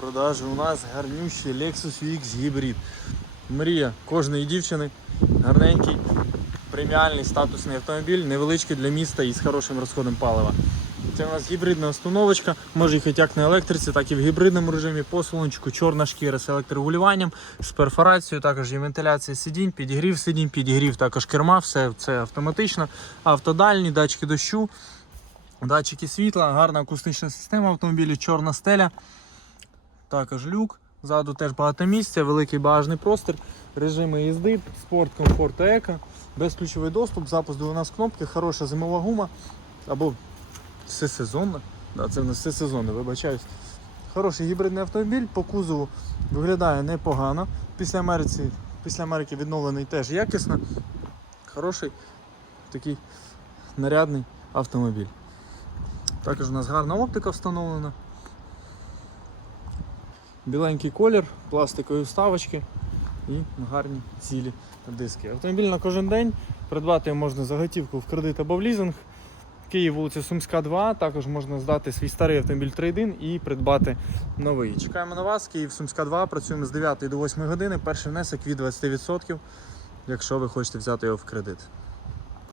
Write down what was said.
продажі у нас гарнющий Lexus UX гібрид. Мрія кожної дівчини. Гарненький, преміальний статусний автомобіль, невеличкий для міста і з хорошим розходом палива. Це у нас гібридна установочка, може їхати як на електриці, так і в гібридному режимі по салончику, чорна шкіра з електрорегулюванням, з перфорацією, також є вентиляція сидінь, підігрів сидінь, підігрів також керма, все це автоматично. Автодальні, датчики дощу, датчики світла, гарна акустична система автомобілі, чорна стеля, також люк. Ззаду теж багато місця, великий багажний простір, режими їзди, спорт, комфорт та еко, безключовий доступ, запуск до нас кнопки, хороша зимова гума або всесезонна. Да, це в нас всесезонне, вибачаюсь. Хороший гібридний автомобіль по кузову виглядає непогано. Після Америці, після Америки відновлений теж якісно. Хороший такий нарядний автомобіль. Також у нас гарна оптика встановлена. Біленький колір, пластикові вставочки і гарні цілі диски. Автомобіль на кожен день придбати можна за готівку в кредит або в лізинг. Київ, вулиця Сумська, 2. Також можна здати свій старий автомобіль трейдин і придбати новий. Чекаємо на вас. Київ Сумська 2. Працюємо з 9 до 8 години. Перший внесок від 20%, якщо ви хочете взяти його в кредит.